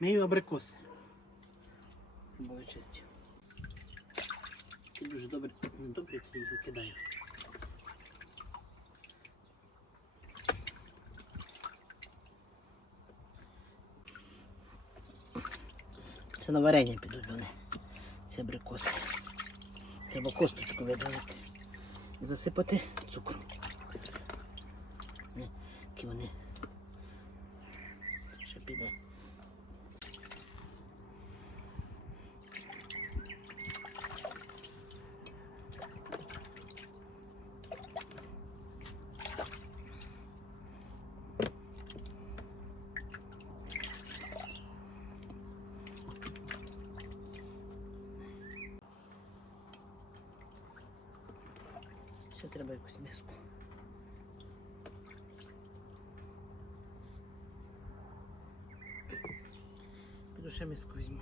Мию абрикоси. Були чисті. Ті дуже добре, не добре, то їх викидаю. Це на варення підуть вони. Ці абрикоси. Треба косточку видалити. І засипати цукром. Які вони. Ще піде. Ще треба якусь миску. Піду ще миску візьму.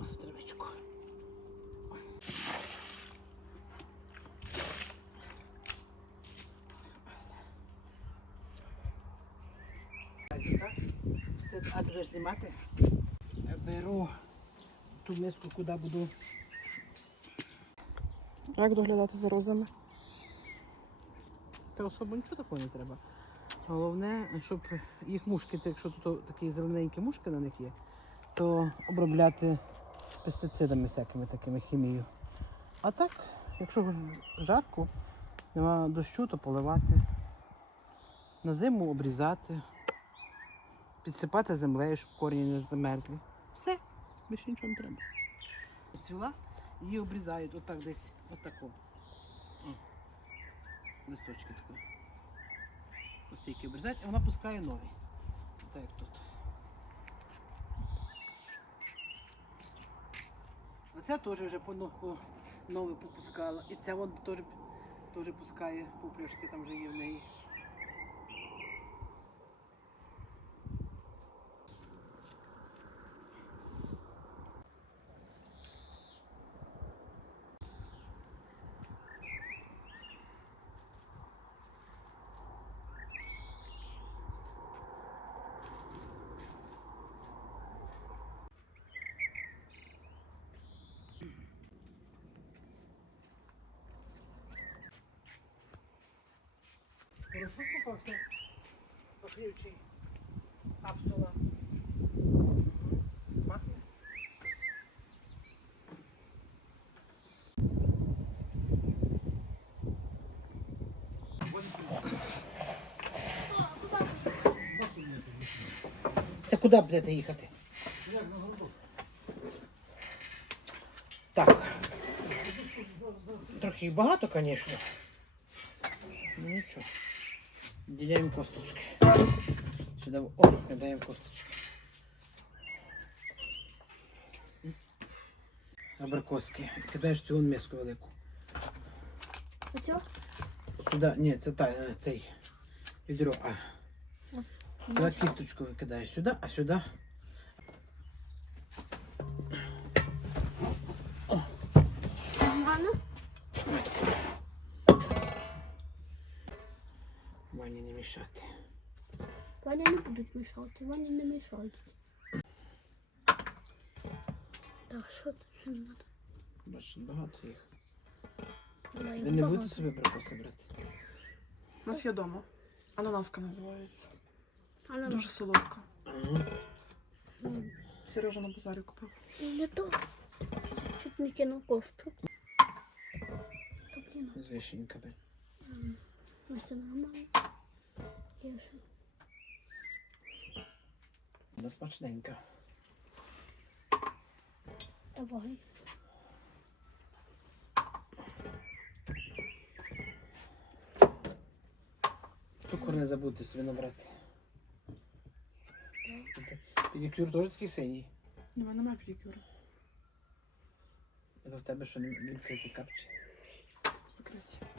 Ось травичку. А будеш знімати? Беру ту миску, куди буду. Як доглядати за розами? Та особо нічого такого не треба. Головне, щоб їх мушки, якщо тут такі зелененькі мушки на них є, то обробляти пестицидами всякими такими хімією. А так, якщо жарко, нема дощу, то поливати. На зиму обрізати, підсипати землею, щоб корні не замерзли. Все, більше нічого не треба. Ціла, її обрізають отак десь, отако. Листочки такі. Ось тільки обрізають, і вона пускає нові. Так як тут. Оця теж вже по, но- по нове попускала. І ця вон теж, пускає пупляшки, там вже є в неї. Порошок попався. Покривчий. Капсула. Пахне. Це куди будете їхати? Так. Трохи багато, звісно. Ну нічого. Діляємо косточки. Сюди. О, кидаємо косточки. Абрикоски. Кидаєш цю вон миску велику. Оцю? Сюди, ні, це та, е, цей відро. А. Туди кісточку викидаєш сюди, а сюди. Вані не мішати. Ваня не будуть мішати, Ваня не мішають. Так, що тут ще не треба? Бачиш, багато їх. Ви не багато. будете собі припаси брати? У нас є вдома. Ананаска називається. А Дуже солодка. Ага. Сережа на базарі купив. Не то. Чуть не кинув костку. Та блін, З вишеньками. Ось це нормально. Вона смачненька. Давай. Цукор не забудьте собі набрати. Педикюр теж такий синій. У мене немає педикюру. Але в тебе що не відкриті капчі. Закриті.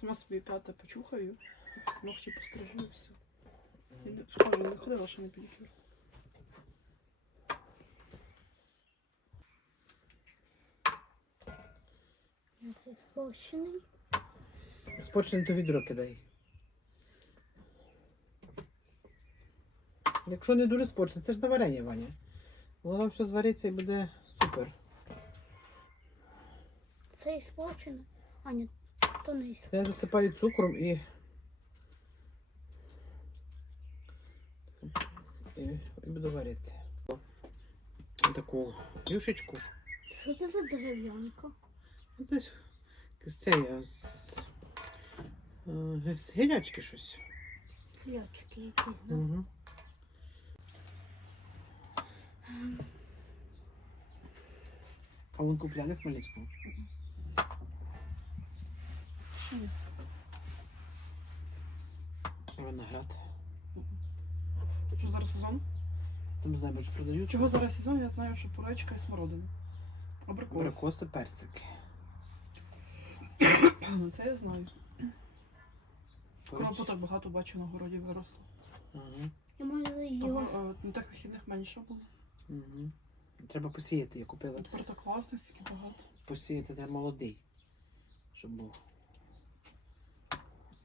Сама собі п'ята почухаю, ногті пострижу і все. І не- Кажу, не ходила, що не педикюр. Я цей спущений. То відро кидай. Якщо не дуже спочне, це ж на варення, Ваня. Воно все звариться і буде супер. Цей спущений. А, ні, то не іс. Я засипаю цукром і. І, і буду варити. Таку юшечку. Що це за дерев'янка? Ну, Десь з цієї з, е, з гілячки щось. Флячки якісь. да? Угу. А вон купляли в Хмельницькому? Ні. Виноград. Що зараз сезон? Там знаю, чи продають. Чого зараз сезон? Я знаю, що поречка і смородина. Абрикос. Абрикоси, персики. Ну, Це я знаю. Коротше. Кропоток багато бачу на городі виросло. Ага. Я можу його. е, на тих вихідних менше було. Угу. Треба посіяти, я купила. Тепер так класно, стільки багато. Посіяти треба молодий, щоб був.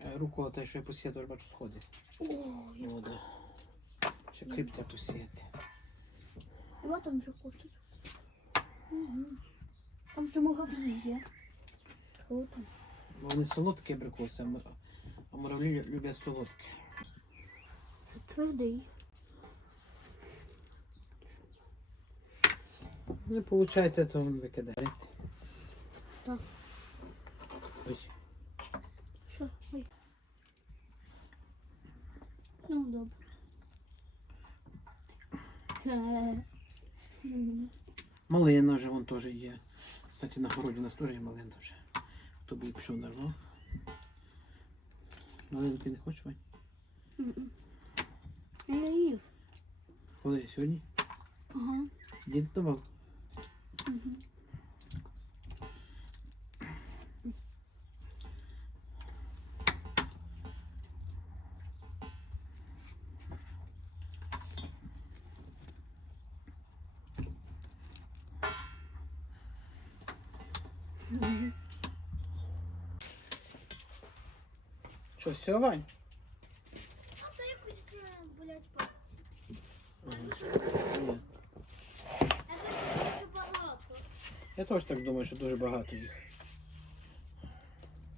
Е, Рукола те, що я посіяв, то бачу сходи. О, я... Молода. Ще кріп треба посіяти. О, там же косточка. Угу. Там же муравьи є. Круто. Вони солодкі абрикоси, а м- а муравлі лю- люблять солодкі. Це твердий. Не виходить, то він викидає. Так. Ну, добре. Е. Малина вже вон теж є. Кстати, на городі у нас теж є малина вже. Хто би пішов нарвав. Малинки не хочеш, Вань? Я не їв. Коли сьогодні? Ага. Дід давав. Мгм. Що, все, Вань? А то пальці. Ні. Це багато. Я теж так думаю, що дуже багато їх.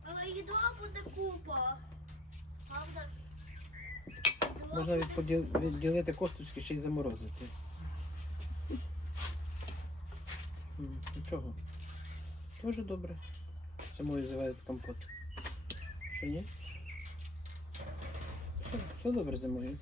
Але їдла буде купа. Правда? Можна відподіл- відділити косточки ще й заморозити. М, Нічого. Дуже добре. Це можуть заварити компот. Що ні? Все, добре зимою.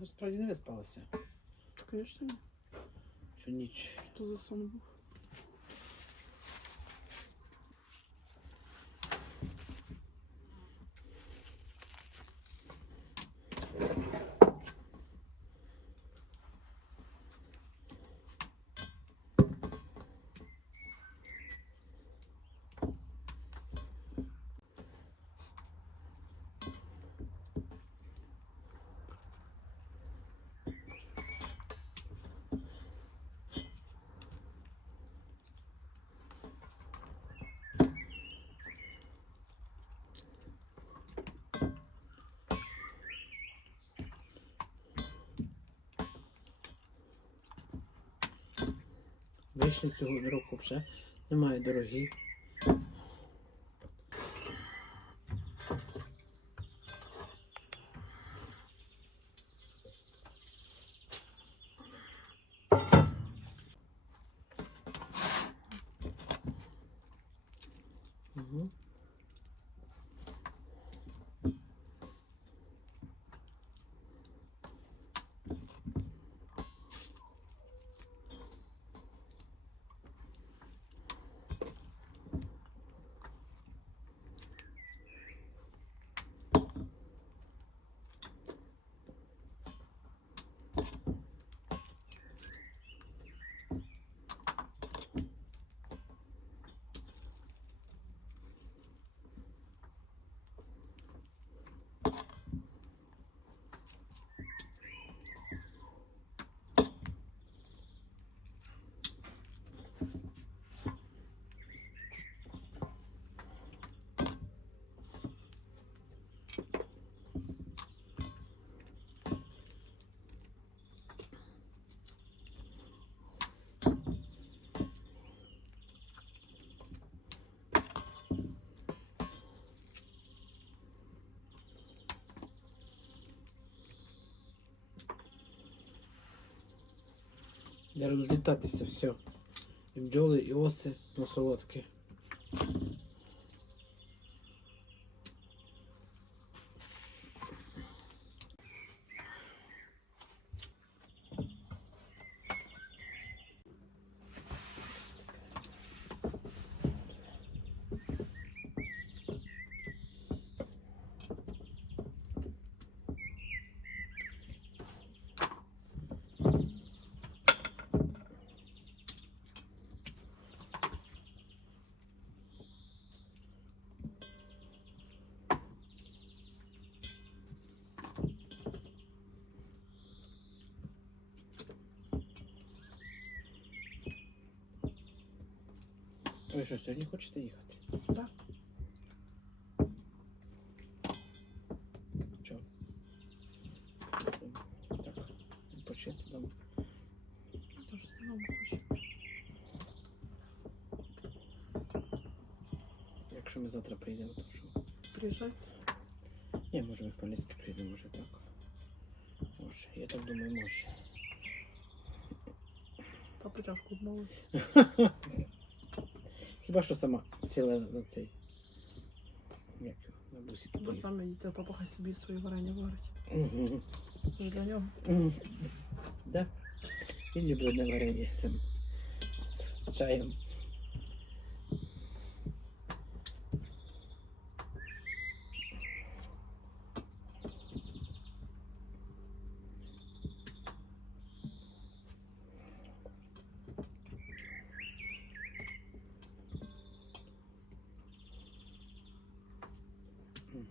Я справді не виспалася. Звісно. Цю ніч. То за сон був. Вийшли цього року вже. Немає дорогі. Угу. Для розлітатися все. І бджоли, і оси на солодке. Ви що, сьогодні хочете їхати? Так. Чо? Так, почити дома. Теж з додому хочу. Якщо ми завтра прийдемо, то що? Приїжджайте. Ні, може ми в Поліське прийдемо, може так. Може, я так думаю, може. Папа тяжко обмовити. Хіба що сама сіла на цей. Як на бусі. Бо нами йде, папа хай собі своє варення варить. Угу. Це ж для нього. Мгм. Да. Він любить одне варення. З чаєм.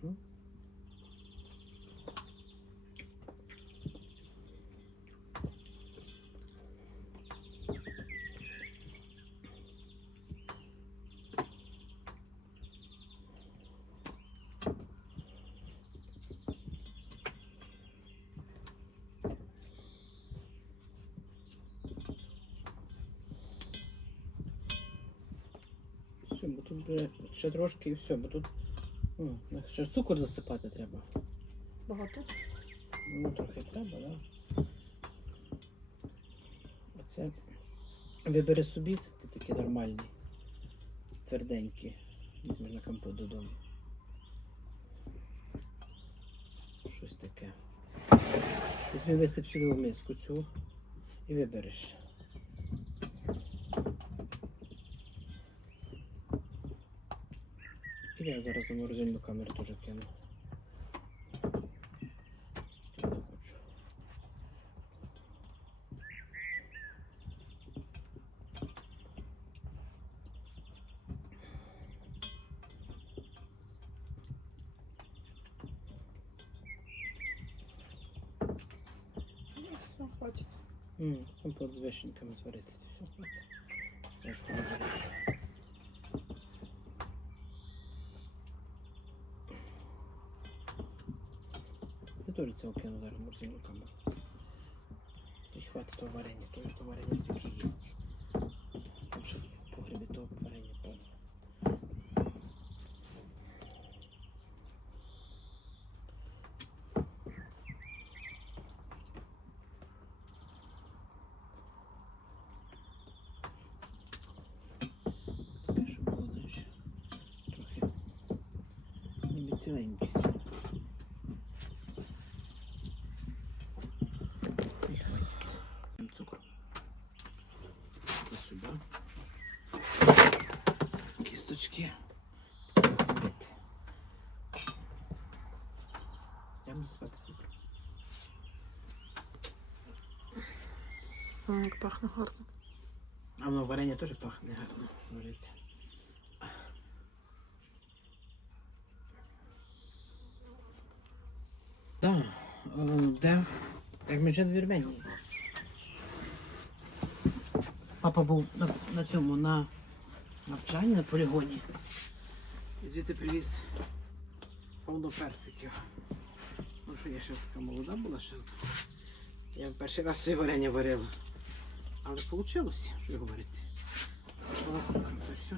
Угу. Все, бо тут буде ще трошки і все, бо тут ну, ще цукор засипати треба. Багато. Ну, трохи треба, так. Да. Оце вибери собі такі нормальні, тверденькі. Візьмеш на компот додому. Щось таке. Візьми висип сюди в миску цю і вибереш. І я зараз на морозильну камеру теж кину. Ну, хватить. М, Компот з вишеньками зварити. Все, хватить. Це окину зараз в. І хватить того варення, то то варення стільки їсть. Ще в погребі то варення повно. Таке, щоб було, трохи ніби всі. І хватить. Цукру. Це сюди. Кісточки. Бити. Спати цукру. Як пахне гарно. А воно варення теж пахне гарно. Вариться. Так, е, де? Як ми вже з Вірменії. Папа був на, на цьому, на навчанні, на полігоні. І звідти привіз повно персиків. Що я ще така молода була ще. Я перший раз своє варення варила. Але вийшло, що говорити. Було цукру, то все.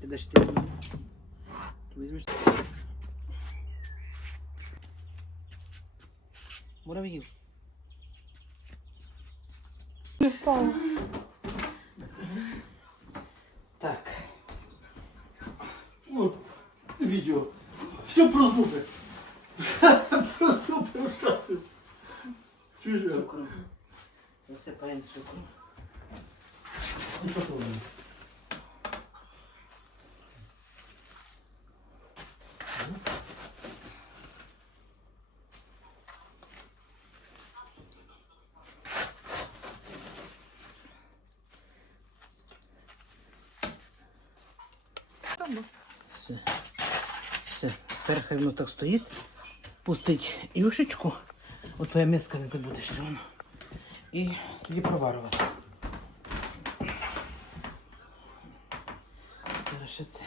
Ти даш ти мною? Візьмеш. Мурав'їв. Так. Ну, видео. Все про зубы. Про зубы рассказываю. Чужие. Цукром. Засипаємо цукром. Потом. Треба. Все. Все. Тепер хай воно так стоїть. Пустить юшечку. От твоя миска не забудеш воно. І тоді проварувати. Зараз ще це.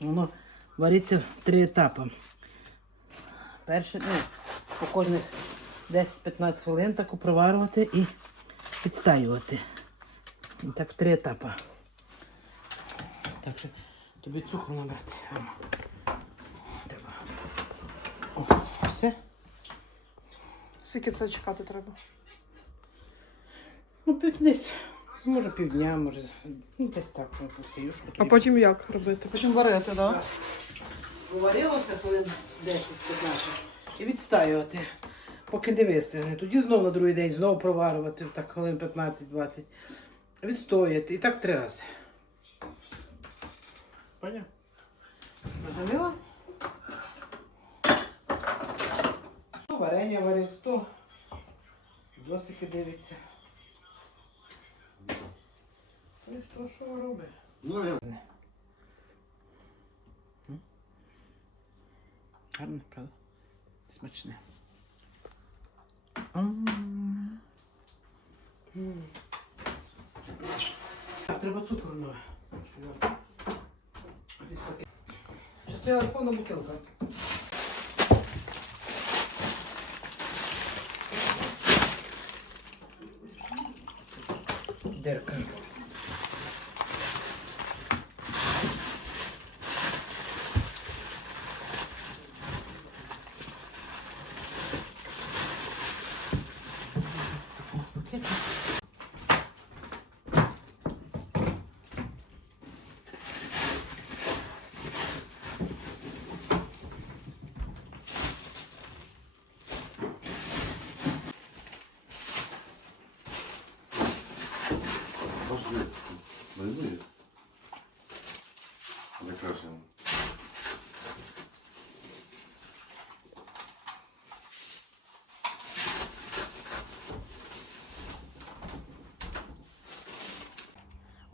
Воно вариться в три етапи. Перше, ну, по кожних 10-15 хвилин так проварювати і підстаювати. І так в три етапи. Так що тобі цукру набрати. Треба. О, все. Скільки це чекати треба? Ну, пів- десь, може півдня, може. Ну, десь так, ну, просто юшку. А потім як робити? Потім варити, так? Виварилося хвилин 10-15 і відстаювати, поки не вистигне. Тоді знову на другий день знову проварювати, так хвилин 15-20. Відстояти. І так три рази. Поняв? Розуміла? Хто варення варить, хто досики дивиться. Ось що робить. Ну, я... Гарно, правда? Смачне. М. М. Так, треба цукру нове. Ще стояла повна бутилка. Дерка.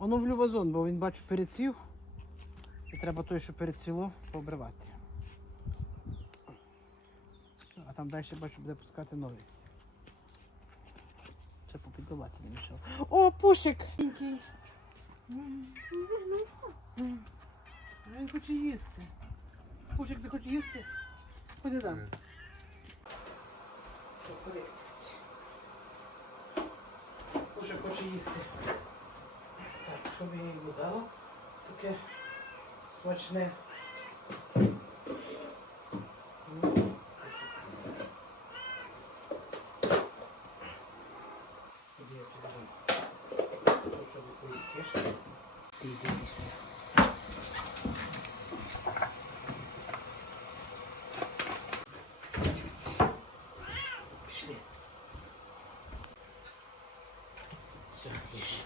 Воно в вазон, бо він бачу перецвів. І треба той, що перецвіло, пообривати. А там далі бачу буде пускати новий. Це попіддавати не мішав. О, пушик! Ну, Він хоче їсти. Пушик, ти хочеш їсти? Ходи там. Що, корекція? Пушик хоче їсти щоб я йому дала таке смачне. Пішли. Все, їж.